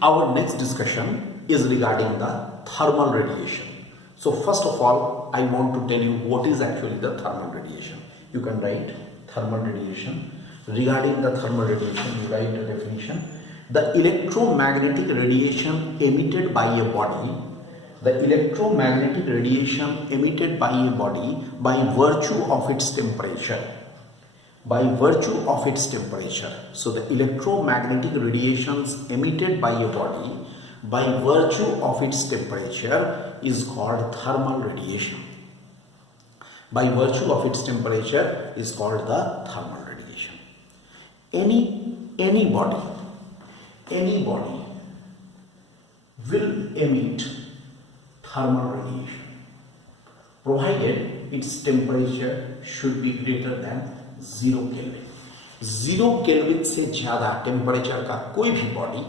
Our next discussion is regarding the thermal radiation. So first of all, I want to tell you what is actually the thermal radiation. You can write thermal radiation. Regarding the thermal radiation, you write the definition. The electromagnetic radiation emitted by a body, the electromagnetic radiation emitted by a body by virtue of its temperature. By virtue of its temperature. So the electromagnetic radiations emitted by a body by virtue of its temperature is called thermal radiation. By virtue of its temperature is called the thermal radiation. Any body will emit thermal radiation provided its temperature should be greater than 0 kelvin. 0 kelvin से ज्यादा temperature का कोई भी body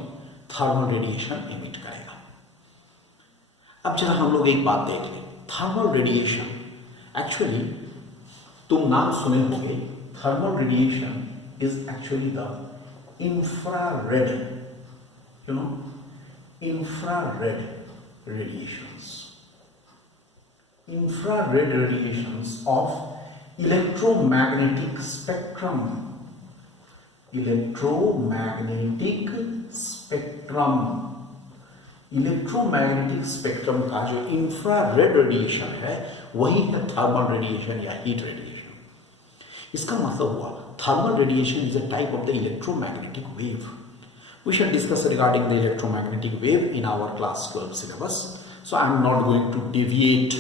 thermal radiation emit करेगा. अब जरा हम लोग एक बात देख लें. थर्मल रेडिएशन एक्चुअली तुम नाम सुने होंगे. Thermal radiation is actually the infrared, infrared radiations. Infrared radiations of electromagnetic spectrum. Electromagnetic spectrum का जो इंफ्रारेड रेडिएशन है वही है थर्मल रेडिएशन या हीट रेडिएशन. इसका मतलब हुआ thermal radiation is a type of the electromagnetic wave. We shall discuss regarding the electromagnetic wave in our class 12 syllabus. So I am not going to deviate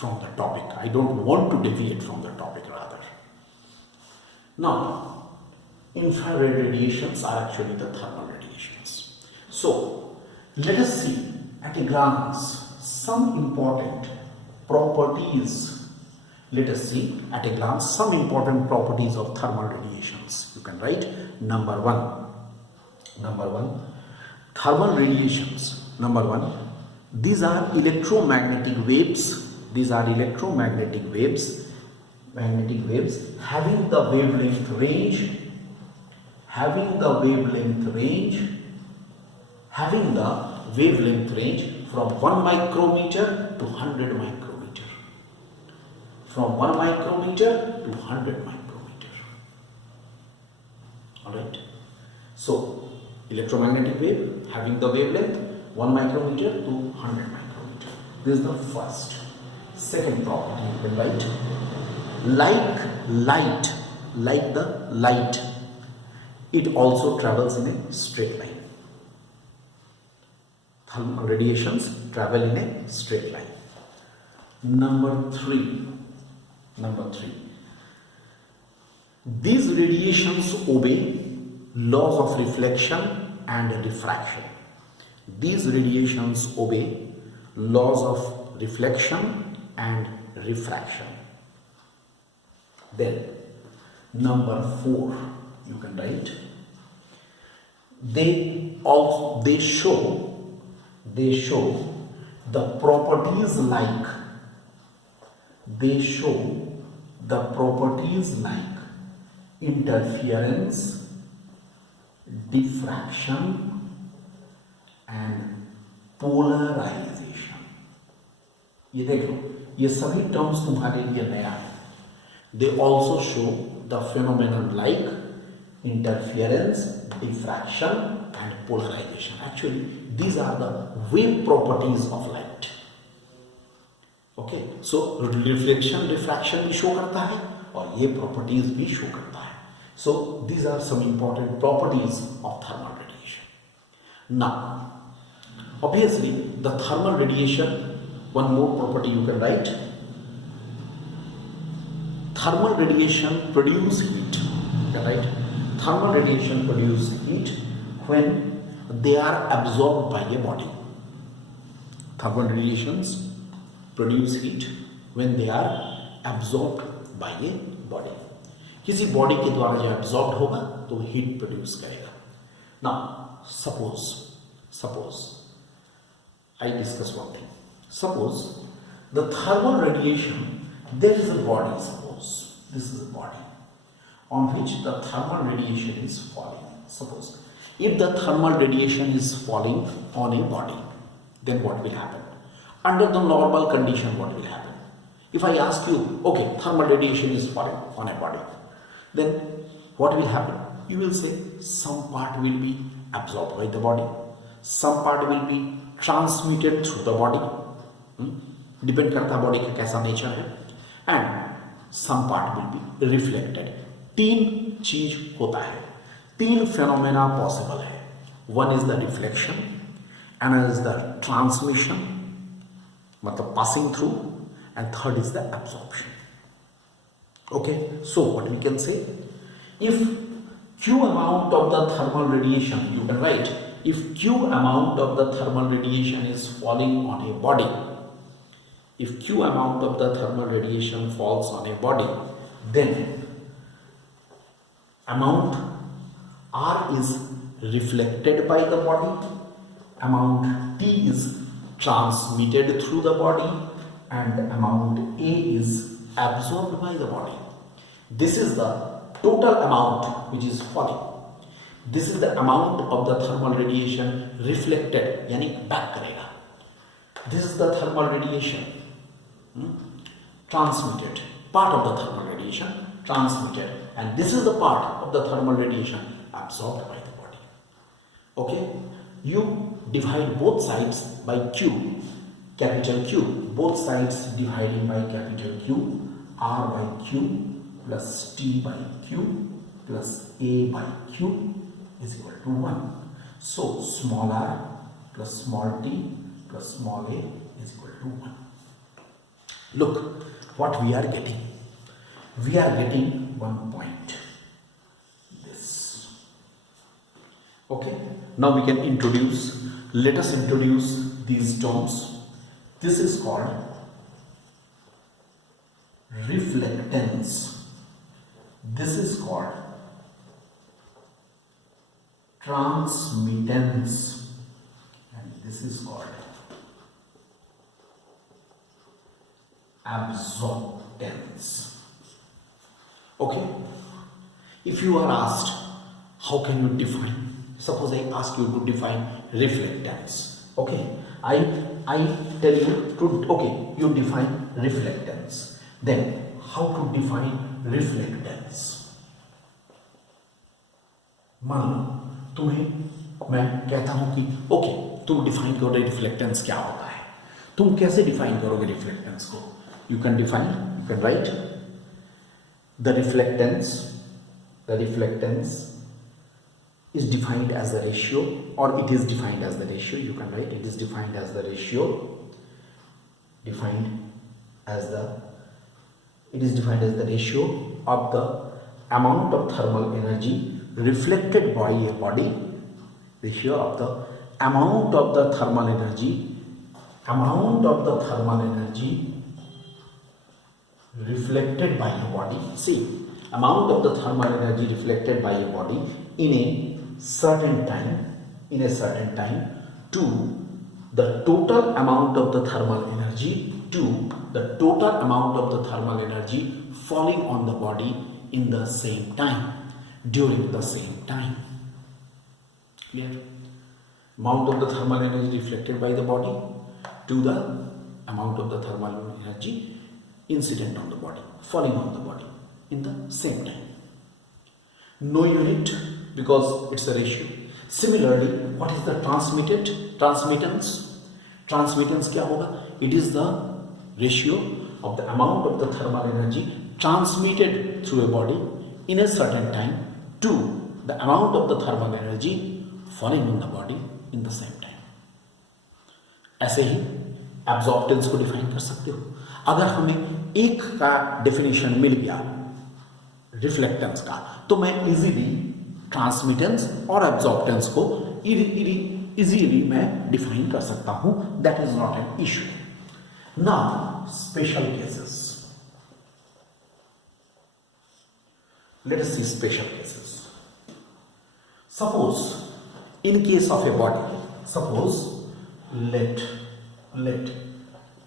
from the topic. I don't want to deviate from the topic rather. Now, infrared radiations are actually the thermal radiations. So, let us see at a glance some important properties. Let us see at a glance some important properties of thermal radiations. You can write number one, thermal radiations. Number one, these are electromagnetic waves. These are electromagnetic waves, having the wavelength range from 1 micrometer to 100 micrometer. From 1 micrometer to 100 micrometer. Alright. So, electromagnetic wave having the wavelength 1 micrometer to 100 micrometer. This is the first. Second property you can write. Like the light, it also travels in a straight line. Thermal radiations travel in a straight line. Number three. These radiations obey laws of reflection and refraction. These radiations obey laws of reflection and refraction. Then number 4 you can write. They show the properties like interference, diffraction and polarization. ये देख लो, ये सभी terms तुम्हारे लिए नया है. They also show the phenomenon like interference, diffraction and polarization. Actually, these are the wave properties of light. Okay, so reflection, diffraction भी show करता है और ये properties भी शो करता है. So these are some important properties of thermal radiation. Now, obviously the thermal radiation, one more property you can write. Thermal radiation produce heat. You can write thermal radiation produce heat when they are absorbed by a body. Thermal radiations produce heat when they are absorbed by a body. किसी body के द्वारा जो absorb होगा तो heat produce करेगा. Now suppose I discuss one thing. Suppose the thermal radiation, there is a body. Suppose this is a body on which the thermal radiation is falling. Suppose If the thermal radiation is falling on a body, then what will happen? Under the normal condition, what will happen? If I ask you, okay, thermal radiation is falling on a body, then what will happen? You will say some part will be absorbed by the body, some part will be transmitted through the body, depend करता है body का कैसा nature है, and some part will be reflected. तीन चीज होता है, तीन फेनोमेना पॉसिबल है. One is the reflection, another is the transmission मतलब passing through, and third is the absorption. Okay, so what we can say, if q amount of the thermal radiation, you can write, if q amount of the thermal radiation is falling on a body, if q amount of the thermal radiation falls on a body, then amount r is reflected by the body, amount t is transmitted through the body, and amount A is absorbed by the body. This is the total amount which is falling. This is the amount of the thermal radiation reflected, यानी back करेगा. This is the thermal radiation transmitted, part of the thermal radiation transmitted, and this is the part of the thermal radiation absorbed by the body. Okay, you divide both sides by Q. Capital Q, both sides dividing by capital Q, R by Q plus T by Q plus A by Q is equal to 1. So small r plus small t plus small a is equal to 1. Look what we are getting. We are getting 1 point. This. Okay. Now we can introduce, let us introduce these terms. This is called reflectance. This is called transmittance. And this is called absorptance. Okay? If you are asked, how can you define? Suppose I ask you to define reflectance. Okay? I tell you to, okay, you define reflectance. Then how to define reflectance? मान लो तुम्हें मैं कहता हूं कि okay तुम define करो reflectance क्या होता है. तुम कैसे डिफाइन करोगे रिफ्लेक्टेंस को? You can define, you can write the reflectance is defined as the ratio, or it is defined as the ratio. You can write it is defined as the ratio, it is defined as the ratio of the amount of thermal energy reflected by a body, ratio of the amount of the thermal energy reflected by a body. See, amount of the thermal energy reflected by a body in a certain time to the total amount of the thermal energy falling on the body in the same time, during the same time. Clear? Amount of the thermal energy reflected by the body to the amount of the thermal energy incident on the body, falling on the body in the same time. No unit, because it's a ratio. Similarly, what is the transmittance? Transmittance क्या होगा? It is the ratio of the amount of the thermal energy transmitted through a body in a certain time to the amount of the thermal energy falling on the body in the same time. ऐसे ही absorptance को define कर सकते हो. अगर हमें एक का definition मिल गया रिफ्लेक्टेंस का, तो मैं इजीली ट्रांसमिटेंस और एब्जॉर्प्टेंस को इजीली मैं डिफाइन कर सकता हूं. That is not an issue. Now special cases. Let us see special cases. Suppose in case of a body, suppose let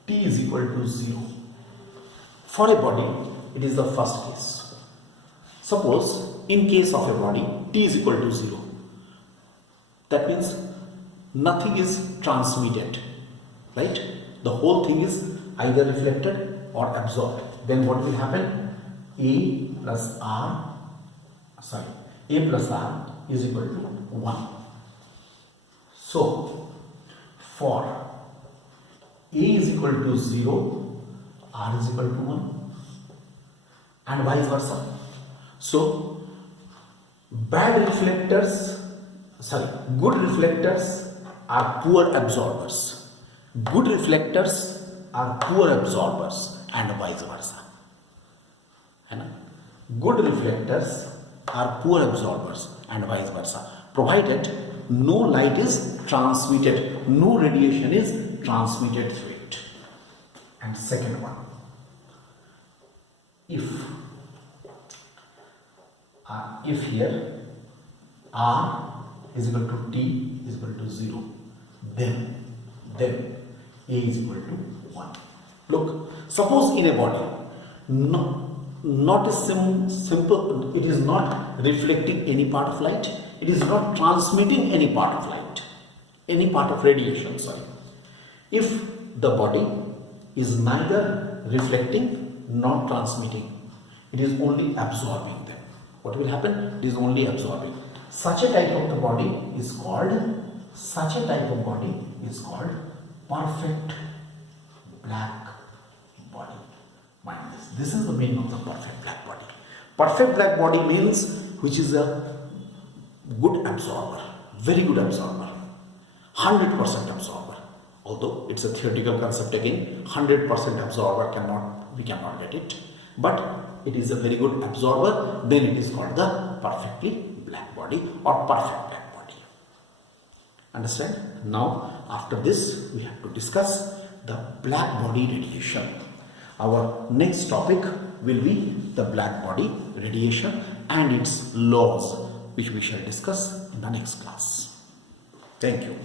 t is equal to 0. For a body, it is the first case. Suppose in case of a body, t is equal to 0. That means nothing is transmitted, right? The whole thing is either reflected or absorbed. Then what will happen? A plus R is equal to 1. So for A is equal to 0, R is equal to 1, and vice versa. So good reflectors are poor absorbers. Good reflectors are poor absorbers, and vice versa. Good reflectors are poor absorbers, and vice versa, provided no light is transmitted, no radiation is transmitted through it. And second one, if here R is equal to T is equal to 0, then A is equal to 1. Look, suppose in a body, not a simple, it is not reflecting any part of light, it is not transmitting any part of light, any part of radiation, If the body is neither reflecting nor transmitting, it is only absorbing them. What will happen? It is only absorbing. Such a type of the body is called perfect black body. Mind this. This is the meaning of the perfect black body. Perfect black body means which is a good absorber, very good absorber, 100% absorber. Although it's a theoretical concept again, 100% absorber we cannot get it, but it is a very good absorber. Then it is called the perfectly black body or perfect black body. Understand? Now after this we have to discuss the black body radiation. Our next topic will be the black body radiation and its laws, which we shall discuss in the next class. Thank you.